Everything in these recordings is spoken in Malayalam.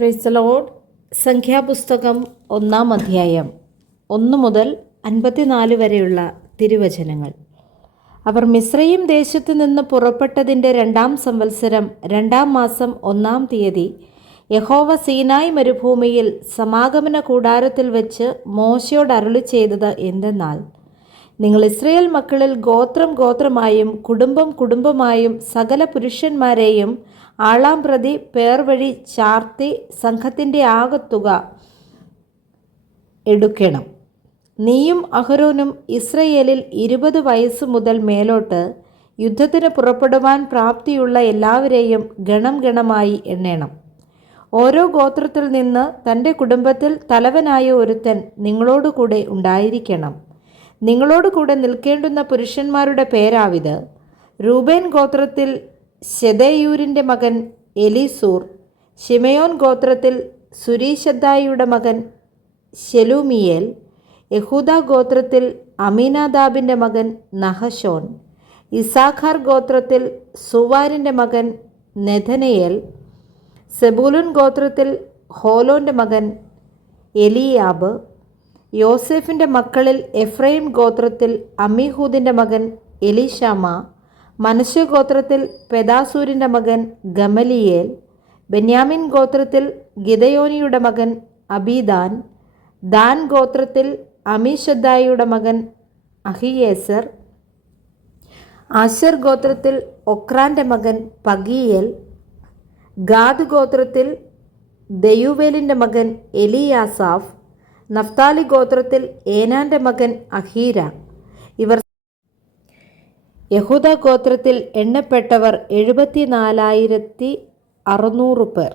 Praise the Lord. സംഖ്യാപുസ്തകം 1-ാം അധ്യായം 1 മുതൽ 54 വരെയുള്ള തിരുവചനങ്ങൾ. അവർ മിസ്രയീം ദേശത്തു നിന്ന് പുറപ്പെട്ടതിൻ്റെ 2-ാം സംവത്സരം 2-ാം മാസം 1-ാം തീയതി യഹോവ സീനായി മരുഭൂമിയിൽ സമാഗമന കൂടാരത്തിൽ വെച്ച് മോശയോട് അരുളി ചെയ്തത് എന്തെന്നാൽ, നിങ്ങൾ ഇസ്രയേൽ മക്കളിൽ ഗോത്രം ഗോത്രമായും കുടുംബം കുടുംബമായും സകല പുരുഷന്മാരെയും ആളാം പ്രതി പേർ വഴി ചാർത്തി സംഘത്തിൻ്റെ ആകത്തുക എടുക്കണം. നീയും അഹരോനും ഇസ്രയേലിൽ 20 വയസ്സ് മുതൽ മേലോട്ട് യുദ്ധത്തിന് പുറപ്പെടുവാൻ പ്രാപ്തിയുള്ള എല്ലാവരെയും ഗണം ഗണമായി എണ്ണണം. ഓരോ ഗോത്രത്തിൽ നിന്ന് തൻ്റെ കുടുംബത്തിൽ തലവനായ ഒരുത്തൻ നിങ്ങളോടുകൂടെ ഉണ്ടായിരിക്കണം. നിങ്ങളോടുകൂടെ നിൽക്കേണ്ടുന്ന പുരുഷന്മാരുടെ പേരാവിത്: രൂബേൻ ഗോത്രത്തിൽ ശെദേയൂരിൻ്റെ മകൻ എലീസൂർ, ശിമയോൻ ഗോത്രത്തിൽ സുരീശദ്ദായിയുടെ മകൻ ശെലൂമിയേൽ, യഹൂദാ ഗോത്രത്തിൽ അമീനാദാബിൻ്റെ മകൻ നഹശോൻ, ഇസാഖാർ ഗോത്രത്തിൽ സുവാരിൻ്റെ മകൻ നെഥനയേൽ, സെബൂലൂൻ ഗോത്രത്തിൽ ഹോലോൻ്റെ മകൻ എലിയാബ്, യോസേഫിൻ്റെ മക്കളിൽ എഫ്രൈം ഗോത്രത്തിൽ അമ്മീഹൂദിൻ്റെ മകൻ എലീശാമ, മനശ്ശെ ഗോത്രത്തിൽ പെദാസൂരിൻ്റെ മകൻ ഗമലിയേൽ, ബെന്യാമിൻ ഗോത്രത്തിൽ ഗിദയോനിയുടെ മകൻ അബീദാൻ, ദാൻ ഗോത്രത്തിൽ അമീശദ്ദായിയുടെ മകൻ അഹിയേസർ, ആശർ ഗോത്രത്തിൽ ഒക്രാൻ്റെ മകൻ പഗീയേൽ, ഗാദ് ഗോത്രത്തിൽ ദെയൂവേലിൻ്റെ മകൻ എലിയാസാഫ്, നഫ്താലി ഗോത്രത്തിൽ ഏനാൻ്റെ മകൻ അഹീര. ഇവർ യഹൂദ ഗോത്രത്തിൽ എണ്ണപ്പെട്ടവർ 74,600 പേർ.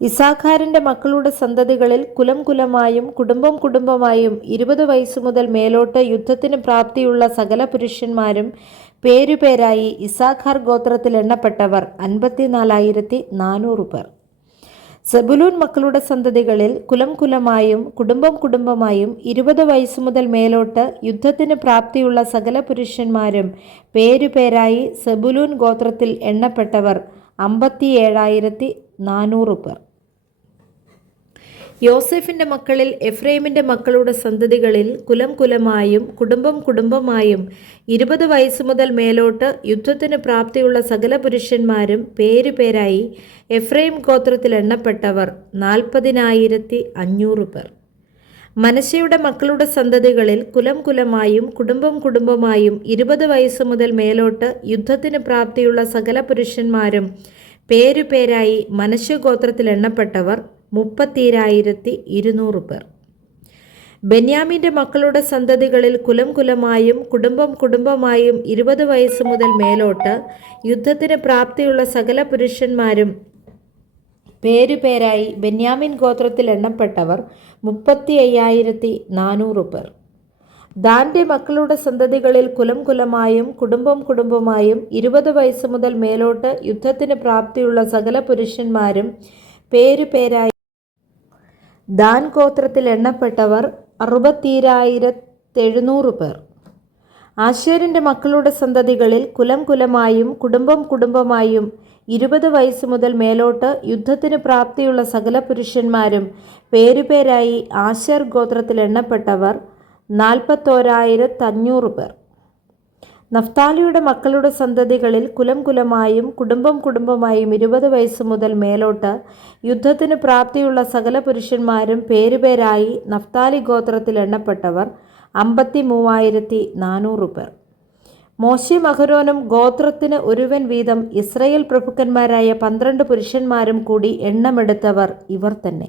ഇസാഖാരിൻ്റെ മക്കളുടെ സന്തതികളിൽ കുലം കുലമായും കുടുംബം കുടുംബമായും 20 വയസ്സു മുതൽ മേലോട്ട് യുദ്ധത്തിന് പ്രാപ്തിയുള്ള സകല പുരുഷന്മാരും പേരുപേരായി ഇസാഖാർ ഗോത്രത്തിൽ എണ്ണപ്പെട്ടവർ 54,400 പേർ. സെബുലൂൻ മക്കളുടെ സന്തതികളിൽ കുലം കുലമായും കുടുംബം കുടുംബമായും 20 വയസ്സു മുതൽ മേലോട്ട് യുദ്ധത്തിന് പ്രാപ്തിയുള്ള സകല പുരുഷന്മാരും പേരുപേരായി സെബുലൂൻ ഗോത്രത്തിൽ എണ്ണപ്പെട്ടവർ 57,400 പേർ. യോസേഫിൻ്റെ മക്കളിൽ എഫ്രൈമിൻ്റെ മക്കളുടെ സന്തതികളിൽ കുലം കുലമായും കുടുംബം കുടുംബമായും 20 വയസ്സു മുതൽ മേലോട്ട് യുദ്ധത്തിന് പ്രാപ്തിയുള്ള സകല പുരുഷന്മാരും പേരുപേരായി എഫ്രൈം ഗോത്രത്തിൽ എണ്ണപ്പെട്ടവർ 40,500 പേർ. മനശ്ശെയുടെ മക്കളുടെ സന്തതികളിൽ കുലം കുലമായും കുടുംബം കുടുംബമായും 20 വയസ്സു മുതൽ മേലോട്ട് യുദ്ധത്തിന് പ്രാപ്തിയുള്ള സകല പുരുഷന്മാരും പേരുപേരായി മനശ്ശെ ഗോത്രത്തിൽ എണ്ണപ്പെട്ടവർ 30,200 പേർ. ബെന്യാമിൻ്റെ മക്കളുടെ സന്തതികളിൽ കുലം കുലമായും കുടുംബം കുടുംബമായും 20 വയസ്സ് മുതൽ മേലോട്ട് യുദ്ധത്തിന് പ്രാപ്തിയുള്ള സകല പുരുഷന്മാരും പേരുപേരായി ബെന്യാമിൻ ഗോത്രത്തിൽ എണ്ണപ്പെട്ടവർ 35,400 പേർ. ദാൻ്റെ മക്കളുടെ സന്തതികളിൽ കുലം കുലമായും കുടുംബം കുടുംബമായും 20 വയസ്സ് മുതൽ മേലോട്ട് യുദ്ധത്തിന് പ്രാപ്തിയുള്ള സകല പുരുഷന്മാരും പേരുപേരായി ദാൻ ഗോത്രത്തിൽ എണ്ണപ്പെട്ടവർ 60,700 പേർ. ആശേരിൻ്റെ മക്കളുടെ സന്തതികളിൽ കുലം കുലമായും കുടുംബം കുടുംബമായും 20 വയസ്സ് മുതൽ മേലോട്ട് യുദ്ധത്തിന് പ്രാപ്തിയുള്ള സകല പുരുഷന്മാരും പേരുപേരായി ആശേർ ഗോത്രത്തിൽ എണ്ണപ്പെട്ടവർ 41,500 പേർ. നഫ്താലിയുടെ മക്കളുടെ സന്തതികളിൽ കുലം കുലമായും കുടുംബം കുടുംബമായും 20 വയസ്സ് മുതൽ മേലോട്ട് യുദ്ധത്തിന് പ്രാപ്തിയുള്ള സകല പുരുഷന്മാരും പേരുപേരായി നഫ്താലി ഗോത്രത്തിൽ എണ്ണപ്പെട്ടവർ 53,400 പേർ. മോശയും അഹരോനും ഗോത്രത്തിന് ഒരുവൻ വീതം ഇസ്രായേൽ പ്രഭുക്കന്മാരായ 12 പുരുഷന്മാരും കൂടി എണ്ണമെടുത്തവർ ഇവർ തന്നെ.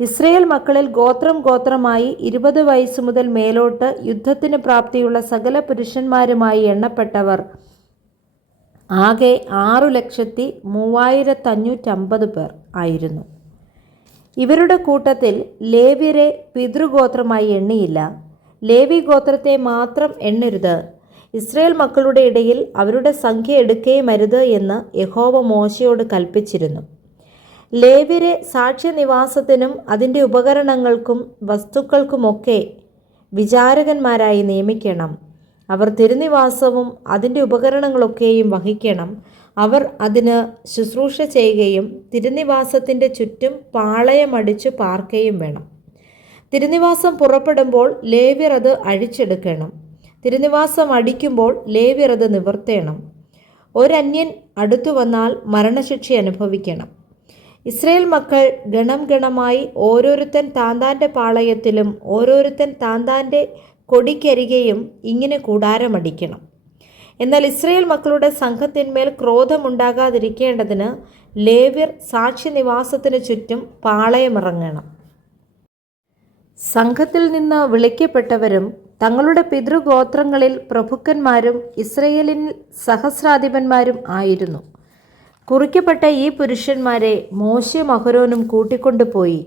ഇസ്രയേൽ മക്കളിൽ ഗോത്രം ഗോത്രമായി 20 വയസ്സു മുതൽ മേലോട്ട് യുദ്ധത്തിന് പ്രാപ്തിയുള്ള സകല പുരുഷന്മാരുമായി എണ്ണപ്പെട്ടവർ ആകെ 6,03,550 പേർ ആയിരുന്നു. ഇവരുടെ കൂട്ടത്തിൽ ലേവ്യരെ പിതൃഗോത്രമായി എണ്ണിയില്ല. ലേവി ഗോത്രത്തെ മാത്രം എണ്ണരുത്, ഇസ്രായേൽ മക്കളുടെ ഇടയിൽ അവരുടെ സംഖ്യ എടുക്കുകയുമരുത് എന്ന് യഹോവ മോശയോട് കൽപ്പിച്ചിരുന്നു. ലേവ്യരെ സാക്ഷ്യനിവാസത്തിനും അതിൻ്റെ ഉപകരണങ്ങൾക്കും വസ്തുക്കൾക്കുമൊക്കെ വിചാരകന്മാരായി നിയമിക്കണം. അവർ തിരുനിവാസവും അതിൻ്റെ ഉപകരണങ്ങളൊക്കെയും വഹിക്കണം. അവർ അതിന് ശുശ്രൂഷ ചെയ്യുകയും തിരുനിവാസത്തിൻ്റെ ചുറ്റും പാളയമടിച്ചു പാർക്കുകയും വേണം. തിരുനിവാസം പുറപ്പെടുമ്പോൾ ലേവ്യർ അത് അഴിച്ചെടുക്കണം. തിരുനിവാസം അടിക്കുമ്പോൾ ലേവ്യർ അത് നിവർത്തേണം. ഒരന്യൻ അടുത്തു വന്നാൽ മരണശിക്ഷ അനുഭവിക്കണം. ഇസ്രായേൽ മക്കൾ ഗണം ഗണമായി ഓരോരുത്തൻ താന്താൻ്റെ പാളയത്തിലും ഓരോരുത്തൻ താന്താൻ്റെ കൊടിക്കരികെയും ഇങ്ങനെ കൂടാരമടിക്കണം. എന്നാൽ ഇസ്രായേൽ മക്കളുടെ സംഘത്തിന്മേൽ ക്രോധമുണ്ടാകാതിരിക്കേണ്ടതിന് ലേവ്യർ സാക്ഷ്യനിവാസത്തിന് ചുറ്റും പാളയമിറങ്ങണം. സംഘത്തിൽ നിന്ന് വിളിക്കപ്പെട്ടവരും തങ്ങളുടെ പിതൃഗോത്രങ്ങളിൽ പ്രഭുക്കന്മാരും ഇസ്രയേലിൽ സഹസ്രാധിപന്മാരും ആയിരുന്നു. കുറിക്കപ്പെട്ട ഈ പുരുഷന്മാരെ മോശെയും അഹരോനും കൂട്ടിക്കൊണ്ടുപോയി.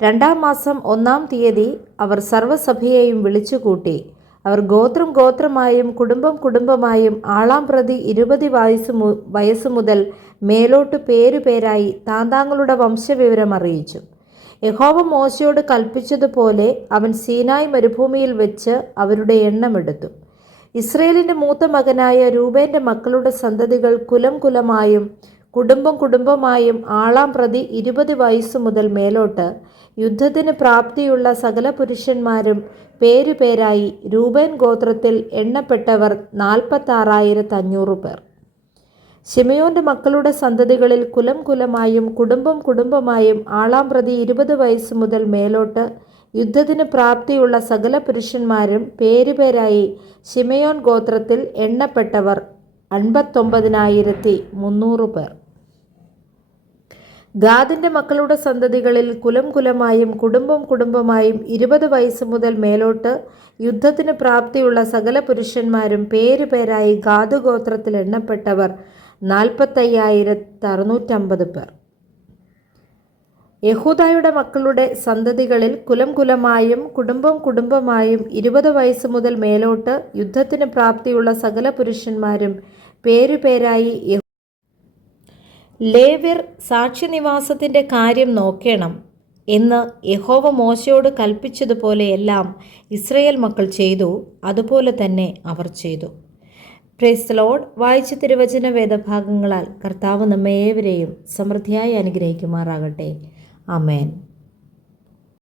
2-ാം മാസം 1-ാം തീയതി അവർ സർവ്വസഭയെയും വിളിച്ചുകൂട്ടി. അവർ ഗോത്രം ഗോത്രമായും കുടുംബം കുടുംബമായും ആളാം പ്രതി 20 വയസ്സ് മുതൽ മേലോട്ട് പേരുപേരായി താന്താങ്ങളുടെ വംശവിവരം അറിയിച്ചു. യഹോവ മോശയോട് കൽപ്പിച്ചതുപോലെ അവൻ സീനായ് മരുഭൂമിയിൽ വെച്ച് അവരുടെ എണ്ണമെടുത്തു. ഇസ്രയേലിൻ്റെ മൂത്ത മകനായ രൂബേൻ്റെ മക്കളുടെ സന്തതികൾ കുലം കുലമായും കുടുംബം കുടുംബമായും ആളാം പ്രതി 20 വയസ്സ് മുതൽ മേലോട്ട് യുദ്ധത്തിന് പ്രാപ്തിയുള്ള സകല പുരുഷന്മാരും പേരുപേരായി രൂബേൻ ഗോത്രത്തിൽ എണ്ണപ്പെട്ടവർ 46,500 പേർ. ശിമെയോന്റെ മക്കളുടെ സന്തതികളിൽ കുലം കുലമായും കുടുംബം കുടുംബമായും ആളാം പ്രതി 20 വയസ്സ് മുതൽ മേലോട്ട് യുദ്ധത്തിന് പ്രാപ്തിയുള്ള സകല പുരുഷന്മാരും പേരുപേരായി ശിമെയോൻ ഗോത്രത്തിൽ എണ്ണപ്പെട്ടവർ 59,300 പേർ. ഗാദിന്റെ മക്കളുടെ സന്തതികളിൽ കുലം കുലമായും കുടുംബം കുടുംബമായും 20 വയസ്സ് മുതൽ മേലോട്ട് യുദ്ധത്തിന് പ്രാപ്തിയുള്ള സകല പുരുഷന്മാരും പേരുപേരായി ഗാദ് ഗോത്രത്തിൽ എണ്ണപ്പെട്ടവർ 45,650 പേർ. യഹൂദായുടെ മക്കളുടെ സന്തതികളിൽ കുലം കുലമായും കുടുംബം കുടുംബമായും 20 വയസ്സ് മുതൽ മേലോട്ട് യുദ്ധത്തിന് പ്രാപ്തിയുള്ള സകല പുരുഷന്മാരും പേരുപേരായി ലേവ്യർ സാക്ഷ്യനിവാസത്തിൻ്റെ കാര്യം നോക്കണം എന്ന് യഹോവ മോശയോട് കൽപ്പിച്ചതുപോലെയെല്ലാം ഇസ്രായേൽ മക്കൾ ചെയ്തു. അതുപോലെ തന്നെ അവർ ചെയ്തു. Praise the Lord. വായിച്ച തിരുവചന വേദഭാഗങ്ങളാൽ കർത്താവ് നമ്മേവരെയും സമൃദ്ധിയായി അനുഗ്രഹിക്കുമാറാകട്ടെ. ആമേൻ.